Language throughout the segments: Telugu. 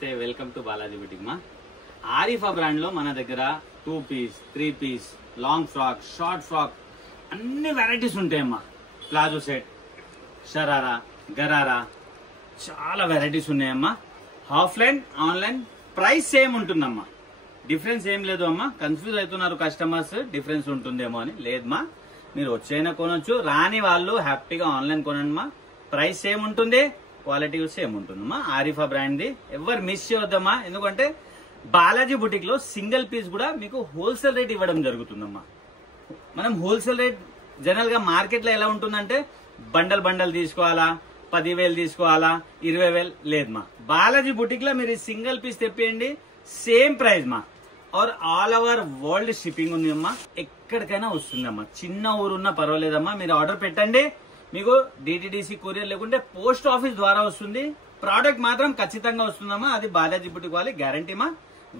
నమస్తే వెల్కమ్ టు బాలాజీ బుటిక్ మా ఆరిఫా బ్రాండ్ లో మన దగ్గర 2 piece 3 piece long frock short frock అన్ని వెరైటీస్ ఉంటాయమ్మా. ప్లాజో సెట్, షరారా, గరారా చాలా వెరైటీస్ ఉన్నాయమ్మా. ఆఫ్లైన్ ఆన్లైన్ ప్రైస్ సేమ్ ఉంటుందమ్మా, డిఫరెన్స్ ఏం లేదు అమ్మా. కన్ఫ్యూజ్ అవుతున్నారు కస్టమర్స్, డిఫరెన్స్ ఉంటుందేమో అని. లేదమ్మా, మీరు వచ్చైనా కొనొచ్చు, రాని వాళ్ళు హ్యాపీగా ఆన్లైన్ కొనండి మా. ప్రైస్ సేమ్ ఉంటుంది, క్వాలిటీ సేమ్ ఉంటుందమ్మా. ఆరిఫా బ్రాండ్ ది ఎవరు మిస్ చేయొద్దమ్మా, ఎందుకంటే బాలాజీ బుటిక్ లో సింగిల్ పీస్ కూడా మీకు హోల్సేల్ రేట్ ఇవ్వడం జరుగుతుందమ్మా. మనం హోల్సేల్ రేట్ జనరల్ గా మార్కెట్ లో ఎలా ఉంటుందంటే బండల్ బండల్ తీసుకోవాలా, 10,000 తీసుకోవాలా, 20,000 లేదు మా. బాలాజీ బుటిక్ లో మీరు సింగిల్ పీస్ తెప్పియండి, సేమ్ ప్రైస్ మా. Our all over world shipping ఉంది అమ్మా, ఎక్కడికైనా వస్తుందమ్మా. చిన్న ఊరున్నా పర్వాలేదమ్మా, మీరు ఆర్డర్ పెట్టండి, మీకు డిటిడిసి కొరియర్ లేకుంటే పోస్ట్ ఆఫీస్ ద్వారా వస్తుంది. ప్రోడక్ట్ మాత్రం ఖచ్చితంగా వస్తుందమ్మా, అది బాలాజీ బుటిక్ వాళ్ళ గ్యారంటీ మా.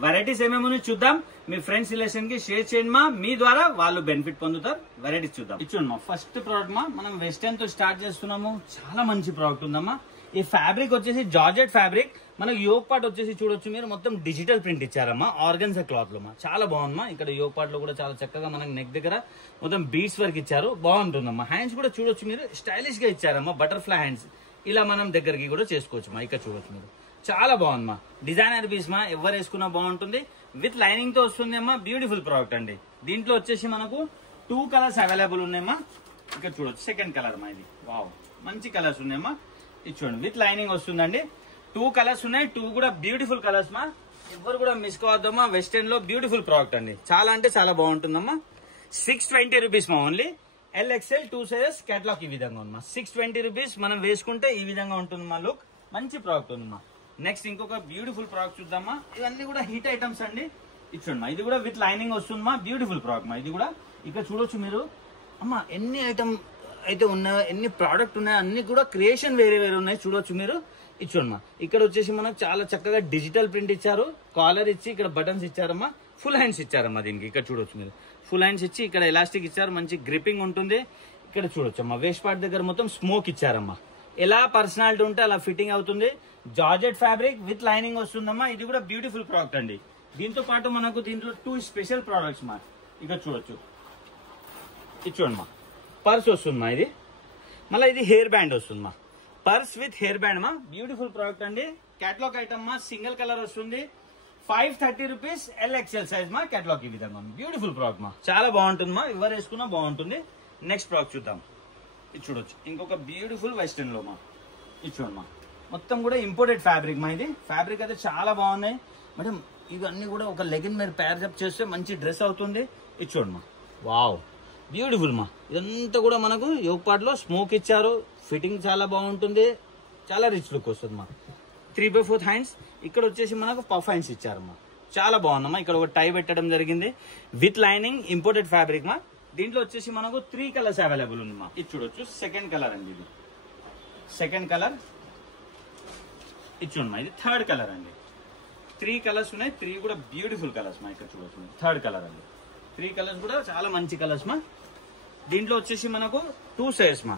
వెరైటీస్ ఏమేమో చూద్దాం, మీ ఫ్రెండ్స్ రిలేషన్ కి షేర్ చేయండి మా, మీ ద్వారా వాళ్ళు బెనిఫిట్ పొందుతారు. వెరైటీస్ చూద్దాం. ఇచ్చుండి మా ఫస్ట్ ప్రోడక్ట్ మా, మనం వెస్టర్న్ తో స్టార్ట్ చేస్తున్నాము. చాలా మంచి ప్రోడక్ట్ ఉందమ్మా. ఈ ఫ్యాబ్రిక్ వచ్చేసి జార్జెట్ ఫ్యాబ్రిక్, మనకు యోగ్ పార్ట్ వచ్చేసి చూడొచ్చు మీరు, మొత్తం డిజిటల్ ప్రింట్ ఇచ్చారమ్మా ఆర్గన్జా క్లాత్ లో. చాలా బాగుందమ్మా. ఇక్కడ యోగ్ పార్ట్ లో కూడా చాలా చక్కగా మనకి నెక్ దగ్గర మొత్తం బీడ్స్ వర్క్ ఇచ్చారు, బాగుంటుందమ్మా. హ్యాండ్స్ కూడా చూడొచ్చు మీరు, స్టైలిష్ గా ఇచ్చారమ్మా, బటర్ఫ్లై హ్యాండ్స్. ఇలా మనం దగ్గరికి కూడా చేసుకోవచ్చు మా. ఇక్కడ చూడొచ్చు మీరు, చాలా బాగుందమ్మా. డిజైనర్ పీస్ మా, ఎవరు వేసుకున్నా బాగుంటుంది. విత్ లైనింగ్ తో వస్తుంది అమ్మా. బ్యూటిఫుల్ ప్రోడక్ట్ అండి. దీంట్లో వచ్చేసి మనకు 2 కలర్స్ అవైలబుల్ ఉన్నాయమ్మా. ఇక్కడ చూడొచ్చు సెకండ్ కలర్ మా, ఇది వావ్ మంచి కలర్స్ ఉన్నాయమ్మా. ఇది చూడండి, విత్ లైనింగ్ వస్తుందండి. 2 కలర్స్ ఉన్నాయి, 2 కూడా బ్యూటిఫుల్ కలర్స్ మా. ఎవరు కూడా మిస్ కావద్దమ్మా. వెస్టర్న్ లో బ్యూటిఫుల్ ప్రోడక్ట్ అండి, చాలా అంటే చాలా బాగుంటుందమ్మా. 620 రూపీస్ మా ఓన్లీ. LXL 2 సైజెస్ కేటలాగ్ ఈ విధంగా ఉందమ్మా. 620 రూపీస్. మనం వేసుకుంటే ఈ విధంగా ఉంటుంది మా లుక్. మంచి ప్రోడక్ట్ ఉందమ్మా. నెక్స్ట్ ఇంకొక బ్యూటిఫుల్ ప్రోడక్ట్ చూద్దామా. ఇవన్నీ కూడా హీట్ ఐటమ్స్ అండి. ఇది చూడమ్మా, ఇది కూడా విత్ లైనింగ్ వస్తుందమ్మా. బ్యూటిఫుల్ ప్రోడక్ట్ మా. ఇది కూడా ఇక్కడ చూడొచ్చు మీరు అమ్మా, ఎన్ని ఐటమ్ అయితే ఉన్నాయో, ఎన్ని ప్రోడక్ట్ ఉన్నాయో అన్ని కూడా క్రియేషన్ వేరే వేరే ఉన్నాయి. చూడొచ్చు మీరు. ఇచ్చోమ్మా, ఇక్కడ వచ్చేసి మనకు చాలా చక్కగా డిజిటల్ ప్రింట్ ఇచ్చారు, కాలర్ ఇచ్చి ఇక్కడ బటన్స్ ఇచ్చారమ్మా. ఫుల్ హ్యాండ్స్ ఇచ్చారమ్మా దీనికి. ఇక్కడ చూడొచ్చు మీరు, ఫుల్ హ్యాండ్స్ ఇచ్చి ఇక్కడ ఎలాస్టిక్ ఇచ్చారు, మంచి గ్రిప్పింగ్ ఉంటుంది. ఇక్కడ చూడొచ్చమ్మా, వేస్ట్ పార్ట్ దగ్గర మొత్తం స్మోక్ ఇచ్చారమ్మా. ఎలా పర్సనాలిటీ ఉంటే అలా ఫిట్టింగ్ అవుతుంది. జార్జెట్ ఫ్యాబ్రిక్ విత్ లైనింగ్ వస్తుందమ్మా. ఇది కూడా బ్యూటిఫుల్ ప్రోడక్ట్ అండి. దీంతో పాటు మనకు దీంట్లో 2 స్పెషల్ ప్రోడక్ట్స్ మా. ఇక్కడ చూడొచ్చు, ఇది చూడమ్మా, పర్స్ వస్తుందమ్మా. ఇది మళ్ళీ ఇది హెయిర్ బ్యాండ్ వస్తుందమ్మా. పర్స్ విత్ హెయిర్ బ్యాండ్ మా. బ్యూటిఫుల్ ప్రోడక్ట్ అండి. కేటలాగ్ ఐటమ్ మా, సింగిల్ కలర్ వస్తుంది. 530 రూపీస్. LXL సైజ్ మా. కేటలాగ్ ఈ విధంగా బ్యూటిఫుల్ ప్రోడక్ట్ మా, చాలా బాగుంటుంది మా. ఎవరు వేసుకున్నా బాగుంటుంది. నెక్స్ట్ ప్రోడక్ట్ చూద్దాం. ఇది చూడొచ్చు, ఇంకొక బ్యూటిఫుల్ వెస్టర్న్ లో మా. ఇది చూడమ్మా, మొత్తం కూడా ఇంపోర్టెడ్ ఫ్యాబ్రిక్ మా. ఇది ఫ్యాబ్రిక్ అయితే చాలా బాగున్నాయి మేడం. ఇవన్నీ కూడా ఒక లెగిన్ మీరు ప్యార్ అప్ చేస్తే మంచి డ్రెస్ అవుతుంది. ఇది చూడమ్మా, వావ్ బ్యూటిఫుల్ మా. ఇదంతా కూడా మనకు యోగ్ పార్ట్ లో స్మోక్ ఇచ్చారు, ఫిట్టింగ్ చాలా బాగుంటుంది, చాలా రిచ్ లుక్ వస్తుంది మా. 3/4 హ్యాండ్స్. ఇక్కడ వచ్చేసి మనకు పఫ్ హ్యాండ్స్ ఇచ్చారమ్మా. చాలా బాగుందమ్మా. ఇక్కడ ఒక టై పెట్టడం జరిగింది, విత్ లైనింగ్ ఇంపోర్టెడ్ ఫ్యాబ్రిక్ మా. దీంట్లో వచ్చేసి మనకు 3 కలర్స్ అవైలబుల్ ఉంది మా. ఇది చూడొచ్చు, సెకండ్ కలర్ అండి. ఇది సెకండ్ కలర్. ఇది చూడమ్మా, ఇది థర్డ్ కలర్ అండి. 3 కలర్స్ ఉన్నాయి, 3 కూడా బ్యూటిఫుల్ కలర్స్ మా. ఇక్కడ చూడొచ్చు, థర్డ్ కలర్ అండి. 3 కలర్స్ కూడా చాలా మంచి కలర్స్ మా. దీంట్లో వచ్చేసి మనకు 2 సైజెస్ మా.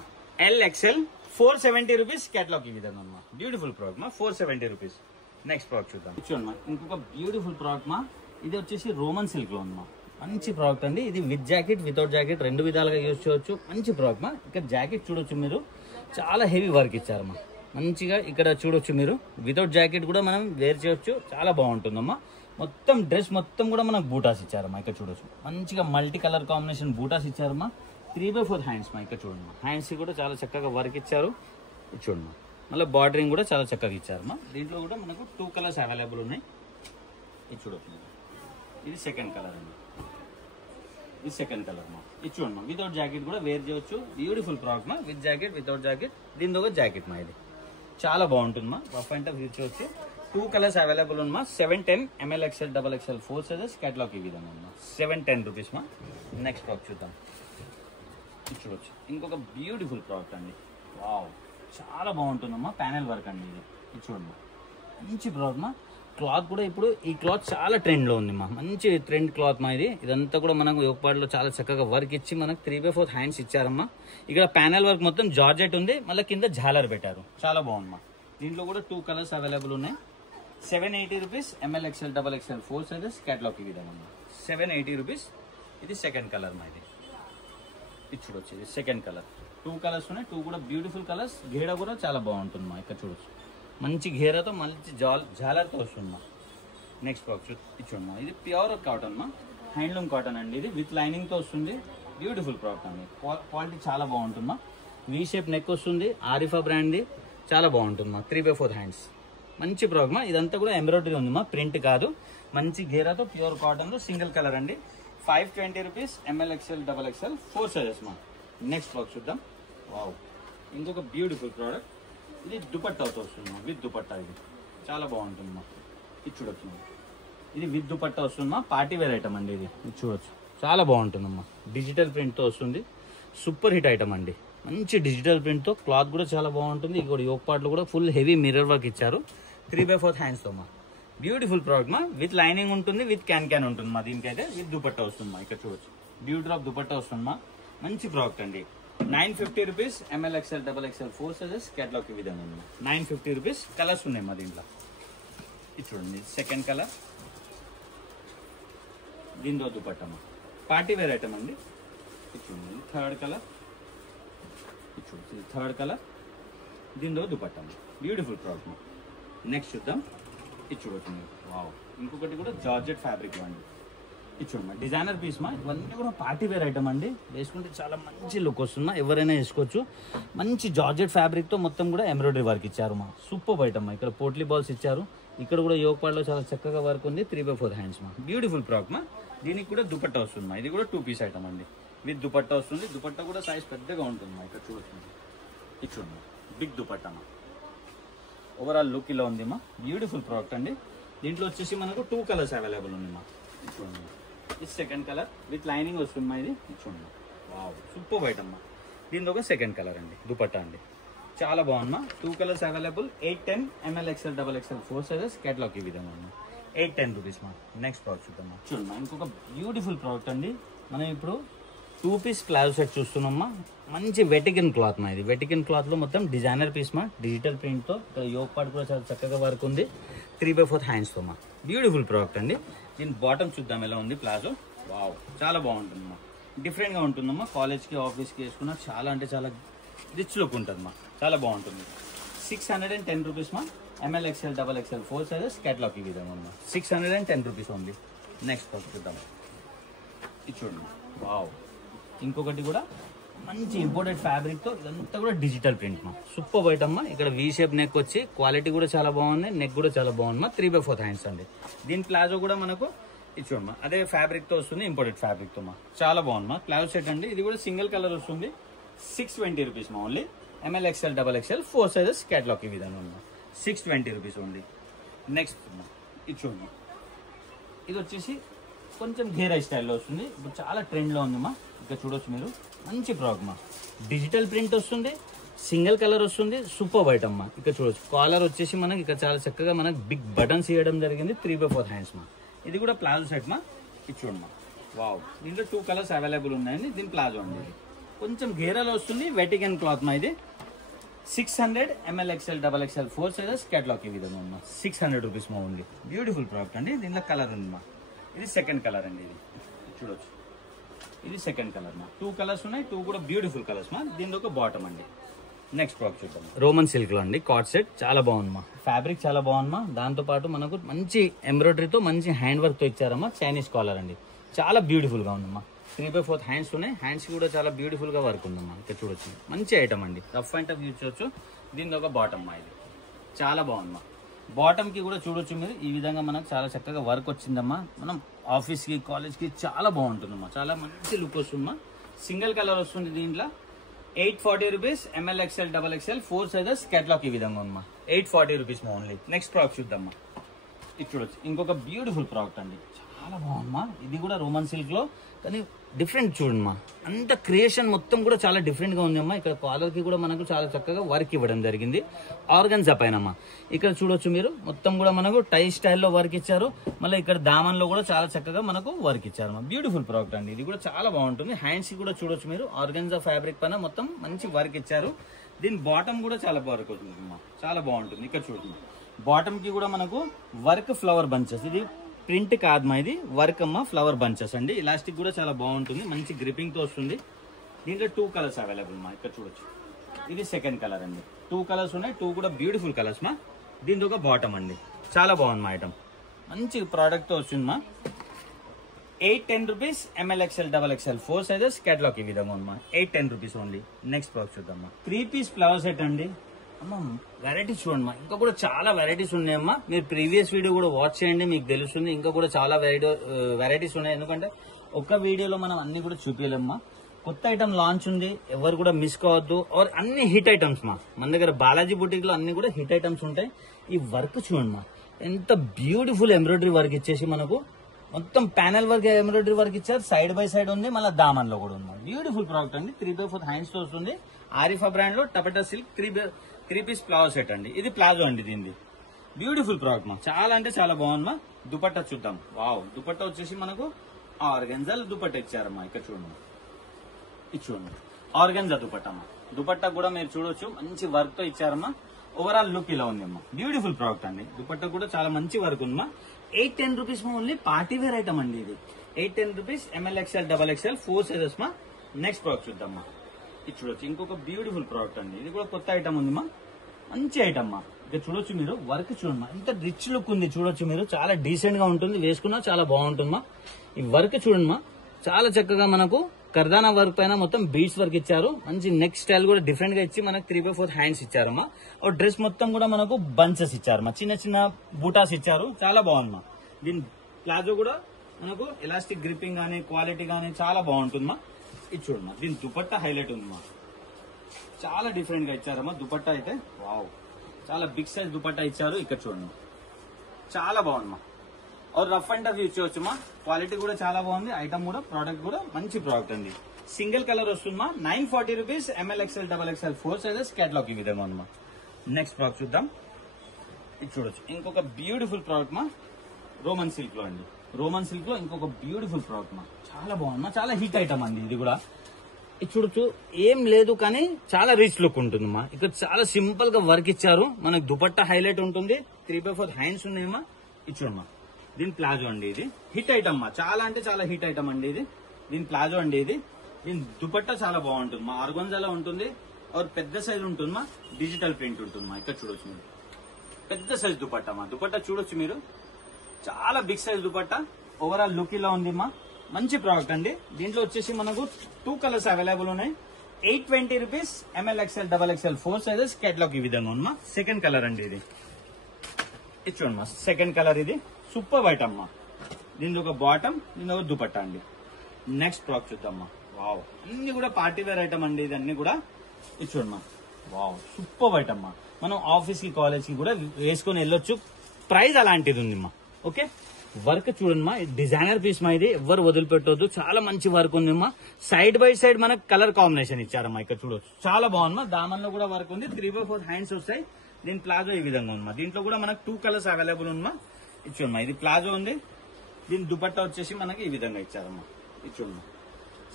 LXL 470 rupees. కేటలాగ్ ఈ విధంగా ఉందమ్మా. బ్యూటిఫుల్ ప్రోడక్ట్ మా, 470 రూపీస్. నెక్స్ట్ ప్రోడక్ట్ చూద్దాం. చూడమ్మా, ఇంకొక బ్యూటిఫుల్ ప్రోడక్ట్ మా. ఇది వచ్చేసి రోమన్ సిల్క్ లో ఉందమ్మా. మంచి ప్రోడక్ట్ అండి. ఇది విత్ జాకెట్, వితౌట్ జాకెట్ 2 విధాలుగా యూజ్ చేయొచ్చు. మంచి ప్రోడక్ట్ మా. ఇక్కడ జాకెట్ చూడొచ్చు మీరు, చాలా హెవీ వర్క్ ఇచ్చారమ్మా. మంచిగా ఇక్కడ చూడొచ్చు మీరు, వితౌట్ జాకెట్ కూడా మనం వేర్ చేయొచ్చు. చాలా బాగుంటుందమ్మా. మొత్తం డ్రెస్ మొత్తం కూడా మనకు బూటాస్ ఇచ్చారమ్మా. ఇక్కడ చూడొచ్చు, మంచిగా మల్టీ కలర్ కాంబినేషన్ బూటాస్ ఇచ్చారమ్మా. 3/4 హ్యాండ్స్ మా. ఇక్కడ చూడమ్మా, హ్యాండ్స్ కూడా చాలా చక్కగా వర్క్ ఇచ్చారు. ఇది చూడమ్మా, మళ్ళీ బార్డరింగ్ కూడా చాలా చక్కగా ఇచ్చారమ్మా. దీంట్లో కూడా మనకు 2 కలర్స్ అవైలబుల్ ఉన్నాయి. ఇది చూడొచ్చు, ఇది సెకండ్ కలర్ అండి. ఇది సెకండ్ కలర్ మా. ఇది చూడమ్మా, వితౌట్ జాకెట్ కూడా వేర్ చేయొచ్చు. బ్యూటిఫుల్ ప్రోడక్ట్ మా, విత్ జాకెట్, వితౌట్ జాకెట్. దీంతో ఒక జాకెట్ మా. ఇది చాలా బాగుంటుంది మా. రఫ్ అండ్ టఫ్ యూజ్ చేయొచ్చు. 2 కలర్స్ అవైలబుల్ ఉన్నా. 710 MLXL XXL 4 సైజెస్. కేటలాగ్ ఈ విధంగా ఉన్నా. 710 రూపీస్ మా. నెక్స్ట్ ప్రోడక్ట్ చూద్దాం. చూడొచ్చు, ఇంకొక బ్యూటిఫుల్ ప్రోడక్ట్ అండి. వావ్ చాలా బాగుంటుందమ్మా. ప్యానెల్ వర్క్ అండి. ఇది చూడమ్మా, మంచి ప్రోడక్ట్ మా. క్లాత్ కూడా ఇప్పుడు ఈ క్లాత్ చాలా ట్రెండ్ లో ఉంది మా. మంచి ట్రెండ్ క్లాత్ మా. ఇదంతా కూడా మనకు యోగపాడులో చాలా చక్కగా వర్క్ ఇచ్చి మనకు 3/4 హ్యాండ్స్ ఇచ్చారమ్మా. ఇక్కడ ప్యానెల్ వర్క్ మొత్తం జార్జెట్ ఉంది, మళ్ళీ కింద జాలర్ పెట్టారు. చాలా బాగుంది మా. దీంట్లో కూడా 2 కలర్స్ అవైలబుల్ ఉన్నాయి. 780 rupees M L XL double XL 4 sizes catalogue ఈ విధంగా 780 రూపీస్. ఇది సెకండ్ కలర్ మా ఇది చూడొచ్చు. ఇది సెకండ్ కలర్. 2 కలర్స్ ఉన్నాయి. 2 కూడా బ్యూటిఫుల్ కలర్స్. గేడ కూడా చాలా బాగుంటుంది మా. ఇక్కడ చూడొచ్చు మంచి గేరతో మంచి జాలర్తో వస్తుంది మా. నెక్స్ట్ బాక్స్ చూడమ్మా. ఇది ప్యూర్ కాటన్ మా, హ్యాండ్లూమ్ కాటన్ అండి. ఇది విత్ లైనింగ్తో వస్తుంది. బ్యూటిఫుల్ ప్రోడక్ట్ అండి. క్వాలిటీ చాలా బాగుంటుందమ్మా. వీ షేప్ నెక్ వస్తుంది. ఆరిఫా బ్రాండ్ది చాలా బాగుంటుందమ్మా. 3/4 హ్యాండ్స్ మంచి ప్రోడక్ట్ మా. ఇదంతా కూడా ఎంబ్రాయిడరీ ఉందమ్మా, ప్రింట్ కాదు. మంచి గేరాతో ప్యూర్ కాటన్లో సింగిల్ కలర్ అండి. 520 rupees M L XL double XL 4 sizes మా. నెక్స్ట్ బాక్స్ చూద్దాం. వావ్, ఇంకొక బ్యూటిఫుల్ ప్రోడక్ట్. ఇది దుపట్టాతో వస్తుంది విత్ దుపట్టా. ఇది చాలా బాగుంటుందమ్మా. ఇది చూడొచ్చు. ఇది విత్ దుపట్టా వస్తుందమ్మా. పార్టీ వేర్ ఐటమ్ అండి. ఇది చూడొచ్చు చాలా బాగుంటుందమ్మా. డిజిటల్ ప్రింట్తో వస్తుంది. సూపర్ హిట్ ఐటమ్ అండి. మంచి డిజిటల్ ప్రింట్తో క్లాత్ కూడా చాలా బాగుంటుంది. ఇక్కడ యోక్ పార్ట్లో కూడా ఫుల్ హెవీ మిర్రర్ వర్క్ ఇచ్చారు. 3/4 హ్యాండ్స్తో మా. బ్యూటిఫుల్ ప్రోడక్ట్ మా. విత్ లైనింగ్ ఉంటుంది, విత్ క్యాన్ ఉంటుంది మా. దీనికైతే విత్ దుపట్టా వస్తుంది మా. ఇక్కడ చూడొచ్చు బ్యూటీ డ్రాప్ దుపట్టా వస్తుంది మా. మంచి ప్రోడక్ట్ అండి. 950 rupees M L XL double XL 4 sizes catalogue ఈ విధంగా ఉంది. 950 రూపీస్. కలర్స్ ఉన్నాయి మా దీంట్లో. ఇది చూడండి సెకండ్ కలర్. దీంతో దుపట్టా మా. పార్టీ వేర్ ఐటమ్ అండి. ఇది చూడండి థర్డ్ కలర్. ఇది చూడండి థర్డ్ కలర్. దీంతో దుపట్టా మా. బ్యూటిఫుల్ ప్రోడక్ట్ మా. నెక్స్ట్ చూద్దాం. ఇది చూడొచ్చు మీరు. వావ్, ఇంకొకటి కూడా జార్జెట్ ఫ్యాబ్రిక్ అండి. ఇది చూడమ్మా డిజైనర్ పీస్ మా. ఇవన్నీ కూడా పార్టీ వేర్ ఐటమ్ అండి. వేసుకుంటే చాలా మంచి లుక్ వస్తుందా, ఎవరైనా వేసుకోవచ్చు. మంచి జార్జెట్ ఫ్యాబ్రిక్తో మొత్తం కూడా ఎంబ్రాయిడరీ వర్క్ ఇచ్చారు మా. సూపర్ ఐటమ్ మా. ఇక్కడ పోట్లీ బాల్స్ ఇచ్చారు. ఇక్కడ కూడా యోక్ పార్ట్లో చాలా చక్కగా వర్క్ ఉంది. 3/4 హ్యాండ్స్ మా. బ్యూటిఫుల్ ప్రోడక్ట్ మా. దీనికి కూడా దుపట్టా వస్తుంది మా. ఇది కూడా 2 పీస్ ఐటమ్ అండి. విత్ దుపట్టా వస్తుంది. దుపట్టా కూడా సైజ్ పెద్దగా ఉంటుంది మా. ఇక్కడ చూడొచ్చు. ఇది చూడమ్మా బిగ్ దుపట్టా మా. ఓవరాల్ లుక్ ఇలా ఉంది మా. బ్యూటిఫుల్ ప్రోడక్ట్ అండి. దీంట్లో వచ్చేసి మనకు 2 కలర్స్ అవైలబుల్ ఉంది మా. చూడండి ఇది సెకండ్ కలర్ విత్ లైనింగ్ వస్తుంది మా. ఇది చూడండి. వావ్, సూపర్ ఐటమ్ మా. దీంతో ఒక సెకండ్ కలర్ అండి. దుపట్టా అండి చాలా బాగుంది మా. 2 colours available. 810 M L XL double XL 4 sizes catalogue ఈ విధంగా ఉంది. 810 రూపీస్ మా. నెక్స్ట్ ప్రోడక్ట్ చూద్దాం. చూడమ్మా ఇంకొక బ్యూటిఫుల్ ప్రోడక్ట్ అండి. మనం ఇప్పుడు 2 పీస్ ప్లాజో సెట్ చూస్తున్నామ్మా. మంచి వెటికన్ క్లాత్ మా. ఇది వెటికన్ క్లాత్లో మొత్తం డిజైనర్ పీస్ మా. డిజిటల్ ప్రింట్తో ఇక్కడ యోక్ పార్ట్ కూడా చాలా చక్కగా వర్క్ ఉంది. 3/4 హ్యాండ్స్తో మా. బ్యూటిఫుల్ ప్రోడక్ట్ అండి. దీని బాటమ్ చూద్దాం ఎలా ఉంది ప్లాజో. వావ్, చాలా బాగుంటుందమ్మా. డిఫరెంట్గా ఉంటుందమ్మా. కాలేజ్కి ఆఫీస్కి వేసుకున్నా చాలా అంటే చాలా రిచ్ లుక్ ఉంటుంది మా. చాలా బాగుంటుంది. 610 రూపీస్ మా. M L XL double XL 4 sizes catalogue ఈ విధంగా ఉందా. 610 రూపీస్ ఉంది. నెక్స్ట్ ప్రోడక్ట్ చూద్దాం. ఇది చూడండి. వావ్, ఇంకొకటి కూడా మంచి ఇంపోర్టెడ్ ఫ్యాబ్రిక్తో ఇదంతా కూడా డిజిటల్ ప్రింట్ మా. సూపర్ ఐటమ్ మా. ఇక్కడ వీ షేప్ నెక్ వచ్చి క్వాలిటీ కూడా చాలా బాగుంది. నెక్ కూడా చాలా బాగుంది మా. 3/4 హ్యాండ్స్ అండి. దీని ప్లాజో కూడా మనకు ఇది చూడమ్మా అదే ఫ్యాబ్రిక్తో వస్తుంది. ఇంపోర్టెడ్ ఫ్యాబ్రిక్తో మా. చాలా బాగుంది మా. ప్లాజో సెట్ అండి. ఇది కూడా సింగిల్ కలర్ వస్తుంది. 620 రూపీస్ మా. Only M L XL double XL 4 sizes catalogue ఈ విధంగా ఉంది. 620 రూపీస్ ఓన్లీ. నెక్స్ట్ ఇది చూడండి. ఇది వచ్చేసి కొంచెం ఘేరా స్టైల్లో వస్తుంది. ఇప్పుడు చాలా ట్రెండ్లో ఉంది మా. ఇక్కడ చూడొచ్చు మీరు. మంచి ప్రోడక్ట్ మా. డిజిటల్ ప్రింట్ వస్తుంది. సింగిల్ కలర్ వస్తుంది. సూపర్ ఐటమ్ మా. ఇక్కడ చూడొచ్చు కాలర్ వచ్చేసి మనకి ఇక్కడ చాలా చక్కగా మనకి బిగ్ బటన్స్ ఇవ్వడం జరిగింది. 3/4 హ్యాండ్స్ మా. ఇది కూడా ప్లాజో సెట్ మా. ఇది చూడమ్మా. వావ్, దీంట్లో 2 కలర్స్ అవైలబుల్ ఉన్నాయండి. దీని ప్లాజో అండి. ఇది కొంచెం ఘేరాలో వస్తుంది. వెటికన్ క్లాత్ మా. ఇది 600 M L XL double XL 4 sizes catalogue ఈ విధంగా ఉంది. 600 రూపీస్ మా. ఓన్లీ బ్యూటిఫుల్ ప్రోడక్ట్ అండి. దీంట్లో కలర్ ఉంది మా. ఇది సెకండ్ కలర్ అండి. ఇది చూడొచ్చు. ఇది సెకండ్ కలర్ మా. 2 కలర్స్ ఉన్నాయి. 2 కూడా బ్యూటిఫుల్ కలర్స్ మా. దీంట్లో ఒక బాటమ్ అండి. నెక్స్ట్ ప్రోడక్ట్ చూద్దాం. రోమన్ సిల్క్ లో అండి కాట్ సెట్. చాలా బాగుంది మా. ఫ్యాబ్రిక్ చాలా బాగుంది మా. దాంతో పాటు మనకు మంచి ఎంబ్రాయిడరీతో మంచి హ్యాండ్ వర్క్ తో ఇచ్చారమ్మా. చైనీస్ కాలర్ అండి. చాలా బ్యూటిఫుల్ గా ఉందమ్మా. 3/4 హ్యాండ్స్ ఉన్నాయి. హ్యాండ్స్ కూడా చాలా బ్యూటిఫుల్ గా వర్క్ ఉందమ్మా. ఇక్కడ చూడొచ్చు. మంచి ఐటమ్ అండి. రఫ్ అండ్ టఫ్ యూజ్ చేయొచ్చు. దీనిలో ఒక బాటమ్ మా. ఇది చాలా బాగుందమ్మా. బాటమ్ కి కూడా చూడొచ్చు మీరు. ఈ విధంగా మనకు చాలా చక్కగా వర్క్ వచ్చిందమ్మా. మనం ఆఫీస్ కి కాలేజ్ కి చాలా బాగుంటుందమ్మా. చాలా మంచి లుక్ వస్తుందమ్మా. సింగిల్ కలర్ వస్తుంది. దీంట్లో 840 rupees M L XL double XL 4 sizes catalogue ఈ విధంగా ఉందమ్మా. 840 రూపీస్ మా. ఓన్లీ. నెక్స్ట్ ప్రోడక్ట్ చూద్దామా. ఇది చూడొచ్చు. ఇంకొక బ్యూటిఫుల్ ప్రోడక్ట్ అండి. చాలా బాగుందమ్మా. ఇది కూడా రోమన్ సిల్క్ లో కానీ డిఫరెంట్ చూడమ్మా. అంత క్రియేషన్ మొత్తం కూడా చాలా డిఫరెంట్ గా ఉందమ్మా. ఇక్కడ కాలర్ కి కూడా మనకు చాలా చక్కగా వర్క్ ఇవ్వడం జరిగింది. ఆర్గన్జా పైనమ్మా. ఇక్కడ చూడొచ్చు మీరు. మొత్తం కూడా మనకు టై స్టైల్లో వర్క్ ఇచ్చారు. మళ్ళీ ఇక్కడ దామన్ లో కూడా చాలా చక్కగా మనకు వర్క్ ఇచ్చారు. బ్యూటిఫుల్ ప్రోడక్ట్ అండి. ఇది కూడా చాలా బాగుంటుంది. హ్యాండ్స్ కి కూడా చూడొచ్చు మీరు. ఆర్గన్జా ఫ్యాబ్రిక్ పైన మొత్తం మంచి వర్క్ ఇచ్చారు. దీని బాటమ్ కూడా చాలా వర్క్ అవుతుంది. చాలా బాగుంటుంది. ఇక్కడ చూడండి. బాటమ్ కి కూడా మనకు వర్క్ ఫ్లవర్ బంచెస్, ఇది ప్రింట్ కాదు మా, ఇది వర్క్ అమ్మ ఫ్లవర్ బంచెస్ అండి. ఇలాస్టిక్ కూడా చాలా బాగుంటుంది, మంచి గ్రిప్పింగ్ తో వస్తుంది. దీంట్లో 2 కలర్స్ అవైలబుల్ మా, ఇక్కడ చూడొచ్చు. ఇది సెకండ్ కలర్ అండి. 2 కలర్స్ ఉన్నాయి, 2 కూడా బ్యూటిఫుల్ కలర్స్ మా. దీంతో ఒక బాటమ్ అండి, చాలా బాగుంది మా ఐటమ్, మంచి ప్రోడక్ట్ తో వచ్చింది మా. 810 rupees, MLXL XXL 4 sizes catalogue ఈ విధంగా ఉంది మా. 810 రూపీస్ ఓన్లీ. నెక్స్ట్ ప్రోడక్ట్ చూద్దాం. 3 పీస్ ఫ్లవర్ సెట్ అండి. అమ్మ వెరైటీస్ చూడండి మా, ఇంకా కూడా చాలా వెరైటీస్ ఉన్నాయమ్మా. మీరు ప్రీవియస్ వీడియో కూడా వాచ్ చేయండి, మీకు తెలుస్తుంది. ఇంకా కూడా చాలా వెరైటీస్ ఉన్నాయి, ఎందుకంటే ఒక్క వీడియోలో మనం అన్ని కూడా చూపించలేమ్మా. కొత్త ఐటమ్ లాంచ్ ఉంది, ఎవరు కూడా మిస్ కావద్దు. ఆర్ అన్ని హిట్ ఐటమ్స్ మా, మన దగ్గర బాలాజీ బుటీక్ లో అన్ని కూడా హిట్ ఐటమ్స్ ఉంటాయి. ఈ వర్క్ చూడండి మా, ఎంత బ్యూటిఫుల్ ఎంబ్రాయిడరీ వర్క్ ఇచ్చేసి మనకు మొత్తం ప్యానల్ వర్క్ ఎంబ్రాయిడరీ వర్క్ ఇచ్చారు. సైడ్ బై సైడ్ ఉంది, మళ్ళీ దామన్ లో కూడా ఉంది. బ్యూటిఫుల్ ప్రోడక్ట్ అండి. 3/4 హ్యాండ్స్ తో వస్తుంది. ఆరిఫా బ్రాండ్ లో టపటా సిల్క్ 3 పీస్ ఫ్లవర్ సెట్ అండి. ఇది ప్లాజో అండి. దీనిది బ్యూటిఫుల్ ప్రోడక్ట్ మా, చాలా అంటే చాలా బాగుంది మా. దుపట్టా చూద్దాం. వావ్, దుపట్టా వచ్చేసి మనకు ఆర్గెన్జా దుపట్టా ఇచ్చారమ్మా. ఇక్కడ చూడండి, ఇది చూడండి ఆర్గెన్జా దుపట్టా మా. దుపట్టా కూడా మీరు చూడొచ్చు, మంచి వర్క్ తో ఇచ్చారమ్మా. ఓవరాల్ లుక్ ఇలా ఉంది అమ్మా. బ్యూటిఫుల్ ప్రోడక్ట్ అండి. దుపట్టా కూడా చాలా మంచి వర్క్ ఉందమ్మా. 810 rupees only. Party wear item అండి ఇది. 810 రూపీస్, MLXL XXL 4 సైజెస్ మా. నెక్స్ట్ ప్రోడక్ట్ చూద్దామా. ఇది చూడొచ్చు, ఇంకొక బ్యూటిఫుల్ ప్రోడక్ట్ అండి. ఇది కూడా కొత్త ఐటమ్ ఉంది మా, మంచి ఐటమ్ మా. ఇక్కడ చూడొచ్చు మీరు, వర్క్ చూడమ్మా, ఎంత రిచ్ లుక్ ఉంది చూడొచ్చు మీరు. చాలా డీసెంట్ గా ఉంటుంది, వేసుకున్నా చాలా బాగుంటుందమ్మా. ఈ వర్క్ చూడమ్మా, చాలా చక్కగా మనకు కర్దానా వర్క్ పైన మొత్తం బీడ్స్ వర్క్ ఇచ్చారు. మంచి నెక్ స్టైల్ కూడా డిఫరెంట్ గా ఇచ్చి మనకు 3/4 హ్యాండ్స్ ఇచ్చారమ్మా. ఒక డ్రెస్ మొత్తం కూడా మనకు బంచెస్ ఇచ్చారమ్మా, చిన్న చిన్న బూటాస్ ఇచ్చారు, చాలా బాగుందమ్మా. దీని ప్లాజో కూడా మనకు ఎలాస్టిక్ గ్రిప్పింగ్ గానీ క్వాలిటీ గానీ చాలా బాగుంటుందమ్మా. ఇది చూడమ్మా, దీని దుపట్టా హైలైట్ ఉందమ్మా, చాలా డిఫరెంట్ గా ఇచ్చారమ్మా. దుపట్టా అయితే వావ్, చాలా బిగ్ సైజ్ దుపట్టా ఇచ్చారు. ఇక్కడ చూడండి, చాలా బాగుందమ్మా. రఫ్ అండ్ టఫ్ యూజ్ చేయొచ్చుమా. క్వాలిటీ కూడా చాలా బాగుంది. ఐటమ్ కూడా, ప్రోడక్ట్ కూడా మంచి ప్రోడక్ట్ అండి. సింగిల్ కలర్ వస్తుందమ్మా. 940 rupees, MLXL XXL 4 sizes catalogue ఈ విధంగా ఉందమ్మా. నెక్స్ట్ ప్రోడక్ట్ చూద్దాం. ఇది చూడొచ్చు, ఇంకొక బ్యూటిఫుల్ ప్రోడక్ట్ మా. రోమన్ సిల్క్ లో అండి. రోమన్ సిల్క్ లో ఇంకొక బ్యూటిఫుల్ ప్రోడక్ట్ మా, చాలా బాగుందమ్మా. చాలా హిట్ ఐటమ్ అండి ఇది కూడా. ఇది చూడొచ్చు, ఏం లేదు కానీ చాలా రిచ్ లుక్ ఉంటుందమ్మా. ఇక్కడ చాలా సింపుల్ గా వర్క్ ఇచ్చారు. మనకు దుపట్టా హైలైట్ ఉంటుంది. 3/4 హ్యాండ్స్ ఉన్నాయమ్మా. ఇది చూడమ్మా, దీని ప్లాజో అండి. ఇది హిట్ ఐటమ్ మా, చాలా అంటే చాలా హిట్ ఐటమ్ అండి ఇది. దీని ప్లాజో అండి ఇది. దీని దుపట్టా చాలా బాగుంటుంది మా, ఆర్గంజాలో ఉంటుంది. పెద్ద సైజ్ ఉంటుంది మా, డిజిటల్ ప్రింట్ ఉంటుంది మా. ఇక్కడ చూడొచ్చు మీరు, పెద్ద సైజ్ దుపట్టా మా. దుపట్టా చూడొచ్చు మీరు, చాలా big size dupatta. Overall look ఇలా ఉంది మా, మంచి ప్రోడక్ట్ అండి. దీంట్లో వచ్చేసి మనకు 2 కలర్స్ అవైలబుల్ ఉన్నాయి. 820 rupees, MLXL XXL 4 sizes catalogue ఈ విధంగా ఉందమ్మా. సెకండ్ కలర్ అండి ఇది. ఇది చూడమ్మా, సెకండ్ కలర్ ఇది. సూపర్ వైట్ అమ్మా. దీని ఒక బాటమ్, దీని ఒక దుపట్టా అండి. నెక్స్ట్ ప్రోడక్ట్ చూద్దామా. వావ్, అన్ని కూడా పార్టీ వేర్ ఐటమ్ అండి ఇది అన్ని కూడా. ఇది చూడమ్మా, వావ్ సూపర్ వైట్ అమ్మా. మనం ఆఫీస్ కి, కాలేజ్ కి కూడా వేసుకొని వెళ్ళొచ్చు. ప్రైస్ అలాంటిది ఉంది మా. ఓకే, వర్క్ చూడమ్మా, డిజైనర్ పీస్ మా. ఇది ఎవరు వదిలిపెట్టొద్దు, చాలా మంచి వర్క్ ఉందమ్మా. సైడ్ బై సైడ్ మనకు కలర్ కాంబినేషన్ ఇచ్చారమ్మా. ఇక్కడ చూడొచ్చు, చాలా బాగుందమ్మా. దామన్ లో కూడా వర్క్ ఉంది. 3/4 హ్యాండ్స్ వస్తాయి. దీని ప్లాజో ఈ విధంగా ఉందమ్మా. దీంట్లో కూడా మనకు 2 కలర్స్ అవైలబుల్ ఉందమ్మా. ఇది చూడమ్మా, ఇది ప్లాజో ఉంది. దీని దుపట్టా వచ్చేసి మనకి ఈ విధంగా ఇచ్చారమ్మా. ఇది చూడమ్మా,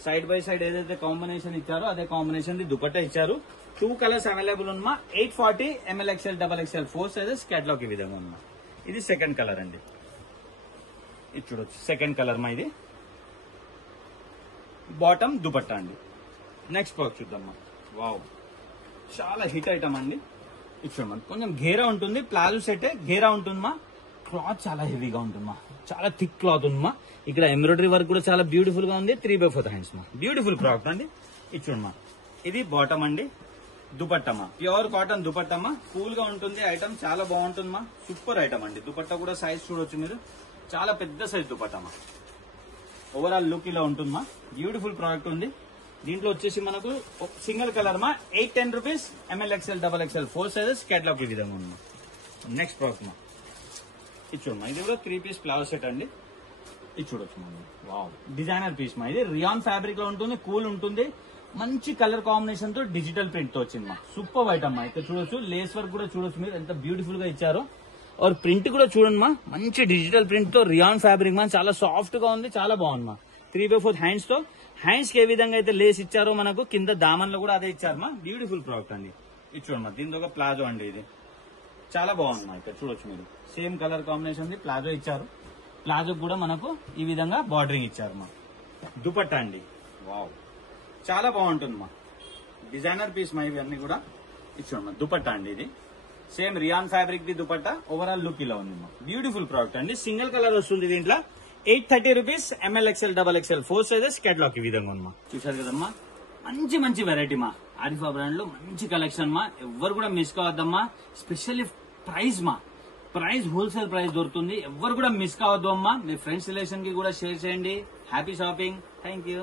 సైడ్ బై సైడ్ ఏదైతే కాంబినేషన్ ఇచ్చారో అదే కాంబినేషన్ దుపట్టా ఇచ్చారు. 2 కలర్స్ అవైలబుల్ ఉందమ్మా. 840, MLXL XXL 4 సైజెస్ కేటలాగ్ ఈ విధంగా ఉందమ్మా. ఇది సెకండ్ కలర్ అండి. ఇది చూడొచ్చు, సెకండ్ కలర్ మా. ఇది బాటమ్ దుపట్టా అండి. నెక్స్ట్ ప్రోడక్ట్ చూద్దామా. వావ్, చాలా హిట్ ఐటమ్ అండి. ఇది చూడమ్మా, కొంచెం ఘేరా ఉంటుంది. ప్లాజో సెట్ ఘేరా ఉంటుందమ్మా. క్లాత్ చాలా హెవీగా ఉంటుందమ్మా, చాలా థిక్ క్లాత్ ఉందమ్మా. ఇక్కడ ఎంబ్రాయిడరీ వర్క్ కూడా చాలా బ్యూటిఫుల్ గా ఉంది. 3/4 హ్యాండ్స్ మా, బ్యూటిఫుల్ ప్రోడక్ట్ అండి. ఇది చూడమ్మా, ఇది బాటమ్ అండి. దుపట్టమ్మా, ప్యూర్ కాటన్ దుపట్టమ్మా. కూల్ గా ఉంటుంది ఐటమ్, చాలా బాగుంటుందమ్మా. సూపర్ ఐటమ్ అండి. దుపట్టా కూడా సైజ్ చూడొచ్చు మీరు, చాలా పెద్ద సైజ్ దుపట్టమ్మా. ఓవరాల్ లుక్ ఇలా ఉంటుందమ్మా. బ్యూటిఫుల్ ప్రోడక్ట్ ఉంది. దీంట్లో వచ్చేసి మనకు సింగిల్ కలర్ మా. 810 rupees, MLXL XXL 4 sizes catalogue ఈ విధంగా ఉంది. నెక్స్ట్ ప్రోడక్ట్ మా. ఇది చూడమ్మా, ఇది కూడా 3 పీస్ ఫ్లవర్ సెట్ అండి. ఇది చూడొచ్చు మనం. వావ్, డిజైనర్ పీస్ మా. ఇది రియాన్ ఫ్యాబ్రిక్ లో ఉంటుంది, కూల్ ఉంటుంది. మంచి కలర్ కాంబినేషన్ తో డిజిటల్ ప్రింట్ తో వచ్చింది మా. సూపర్ వైట్ అమ్మా. ఇక్కడ చూడొచ్చు, లేస్ వర్క్ కూడా చూడొచ్చు మీరు, ఎంత బ్యూటిఫుల్ గా ఇచ్చారో. ప్రింట్ కూడా చూడండి మా, మంచి డిజిటల్ ప్రింట్ తో రియాన్ ఫ్యాబ్రిక్ మా. చాలా సాఫ్ట్ గా ఉంది, చాలా బాగుంది మా. 3/4 హ్యాండ్స్ తో. హ్యాండ్స్ కి ఏ విధంగా అయితే లేస్ ఇచ్చారో మనకు కింద దామన్ లో కూడా అదే ఇచ్చారు మా. బ్యూటిఫుల్ ప్రోడక్ట్ అండి. ఇది చూడమ్మా, దీని ఒక ప్లాజో అండి. ఇది చాలా బాగుంది మా. ఇక్కడ చూడొచ్చు మీరు, సేమ్ కలర్ కాంబినేషన్ ఉంది. ప్లాజో ఇచ్చారు, ప్లాజో కూడా మనకు ఈ విధంగా బార్డరింగ్ ఇచ్చారు మా. దుపట్టా అండి, వావ్ చాలా బాగుంటుంది మా. డిజైనర్ పీస్ మా, ఇవన్నీ కూడా ఇచ్చాడు మా. దుపట్టా అండి ఇది, సేమ్ రియాన్ ఫ్యాబ్రిక్ ది దుపట్టా. ఓవరాల్ లుక్ ఇలా ఉంది మా. బ్యూటిఫుల్ ప్రోడక్ట్ అండి. సింగిల్ కలర్ వస్తుంది దీంట్లో. 830 rupees. ML XL XXL 4 sizes. Catalogue ఈ విధంగా ఉంది మా. చూసారు కదమ్మా, మంచి మంచి వెరైటీ మా. ఆరిఫా బ్రాండ్ లో మంచి కలెక్షన్ మా. ఎవరు కూడా మిస్ కావద్దమ్మా. స్పెషల్లీ ప్రైస్ మా, ప్రైస్ హోల్సేల్ ప్రైస్ దొరుకుతుంది. ఎవరు కూడా మిస్ కావద్దు అమ్మా. మీ ఫ్రెండ్స్ రిలేషన్ కి కూడా షేర్ చేయండి. Happy shopping. Thank you.